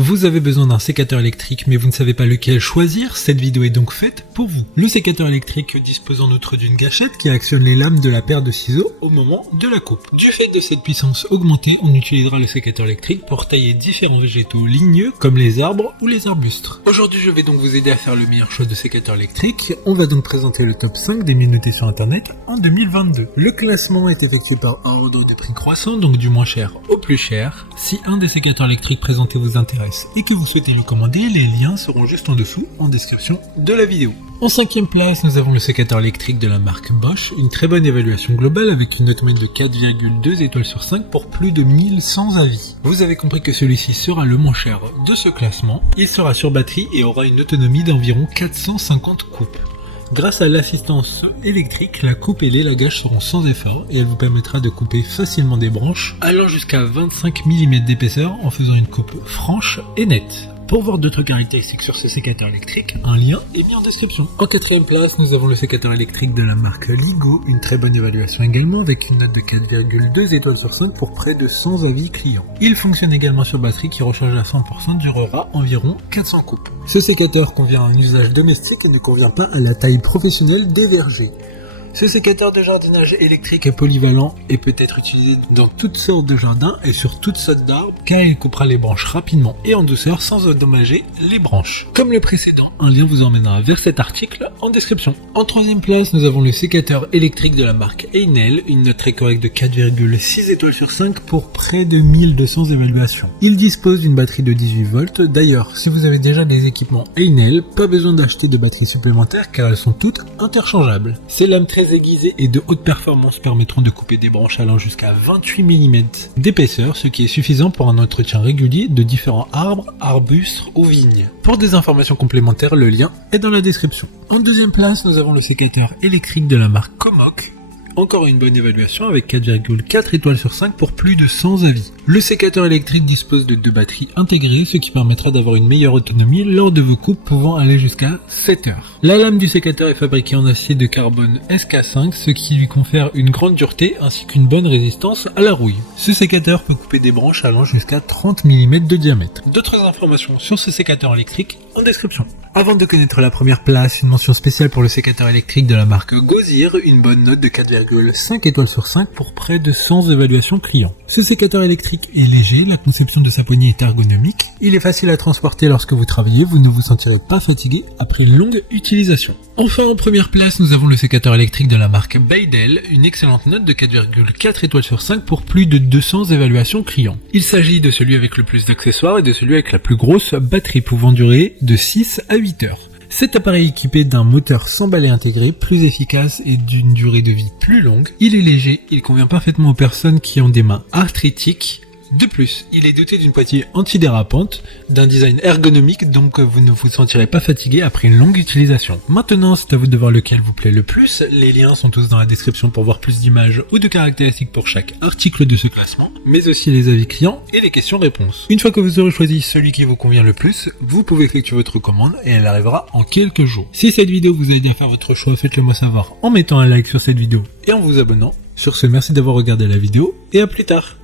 Vous avez besoin d'un sécateur électrique mais vous ne savez pas lequel choisir, cette vidéo est donc faite pour vous. Le sécateur électrique dispose en outre d'une gâchette qui actionne les lames de la paire de ciseaux au moment de la coupe. Du fait de cette puissance augmentée, on utilisera le sécateur électrique pour tailler différents végétaux ligneux comme les arbres ou les arbustes. Aujourd'hui je vais donc vous aider à faire le meilleur choix de sécateur électrique. On va donc présenter le top 5 des mieux notés sur internet en 2022. Le classement est effectué par ordre de prix croissant, donc du moins cher au plus cher. Si un des sécateurs électriques présentés vous intéresse et que vous souhaitez le commander, les liens seront juste en dessous en description de la vidéo. En 5e place, nous avons le sécateur électrique de la marque Bosch, une très bonne évaluation globale avec une note moyenne de 4,2 étoiles sur 5 pour plus de 1100 avis. Vous avez compris que celui-ci sera le moins cher de ce classement. Il sera sur batterie et aura une autonomie d'environ 450 coupes. Grâce à l'assistance électrique, la coupe et l'élagage seront sans effort et elle vous permettra de couper facilement des branches allant jusqu'à 25 mm d'épaisseur en faisant une coupe franche et nette. Pour voir d'autres caractéristiques sur ce sécateur électrique, un lien est mis en description. En 4e place, nous avons le sécateur électrique de la marque Ligo, une très bonne évaluation également avec une note de 4,2 étoiles sur 5 pour près de 100 avis clients. Il fonctionne également sur batterie qui recharge à 100%, durera environ 400 coupes. Ce sécateur convient à un usage domestique et ne convient pas à la taille professionnelle des vergers. Ce sécateur de jardinage électrique est polyvalent et peut être utilisé dans toutes sortes de jardins et sur toutes sortes d'arbres car il coupera les branches rapidement et en douceur sans endommager les branches. Comme le précédent, un lien vous emmènera vers cet article en description. En 3e place, nous avons le sécateur électrique de la marque Einel, une note très correcte de 4,6 étoiles sur 5 pour près de 1200 évaluations. Il dispose d'une batterie de 18 volts. D'ailleurs, si vous avez déjà des équipements Einel, pas besoin d'acheter de batteries supplémentaires car elles sont toutes interchangeables. Ces lames très aiguisées et de haute performance permettront de couper des branches allant jusqu'à 28 mm d'épaisseur, ce qui est suffisant pour un entretien régulier de différents arbres, arbustes ou vignes. Pour des informations complémentaires, le lien est dans la description. En 2e place, nous avons le sécateur électrique de la marque Comoc. Encore une bonne évaluation avec 4,4 étoiles sur 5 pour plus de 100 avis. Le sécateur électrique dispose de 2 batteries intégrées, ce qui permettra d'avoir une meilleure autonomie lors de vos coupes pouvant aller jusqu'à 7 heures. La lame du sécateur est fabriquée en acier de carbone SK5, ce qui lui confère une grande dureté ainsi qu'une bonne résistance à la rouille. Ce sécateur peut couper des branches allant jusqu'à 30 mm de diamètre. D'autres informations sur ce sécateur électrique en description. Avant de connaître la première place, une mention spéciale pour le sécateur électrique de la marque Gozir, une bonne note de 4,5 étoiles sur 5 pour près de 100 évaluations clients. Ce sécateur électrique est léger, la conception de sa poignée est ergonomique, il est facile à transporter lorsque vous travaillez, vous ne vous sentirez pas fatigué après une longue utilisation. Enfin, en première place, nous avons le sécateur électrique de la marque Beidel, une excellente note de 4,4 étoiles sur 5 pour plus de 200 évaluations clients. Il s'agit de celui avec le plus d'accessoires et de celui avec la plus grosse batterie pouvant durer de 6 à 8 heures. Cet appareil est équipé d'un moteur sans balai intégré, plus efficace et d'une durée de vie plus longue. Il est léger, il convient parfaitement aux personnes qui ont des mains arthritiques. De plus, il est doté d'une poignée antidérapante, d'un design ergonomique, donc vous ne vous sentirez pas fatigué après une longue utilisation. Maintenant, c'est à vous de voir lequel vous plaît le plus. Les liens sont tous dans la description pour voir plus d'images ou de caractéristiques pour chaque article de ce classement, mais aussi les avis clients et les questions-réponses. Une fois que vous aurez choisi celui qui vous convient le plus, vous pouvez effectuer votre commande et elle arrivera en quelques jours. Si cette vidéo vous a aidé à faire votre choix, faites-le moi savoir en mettant un like sur cette vidéo et en vous abonnant. Sur ce, merci d'avoir regardé la vidéo et à plus tard.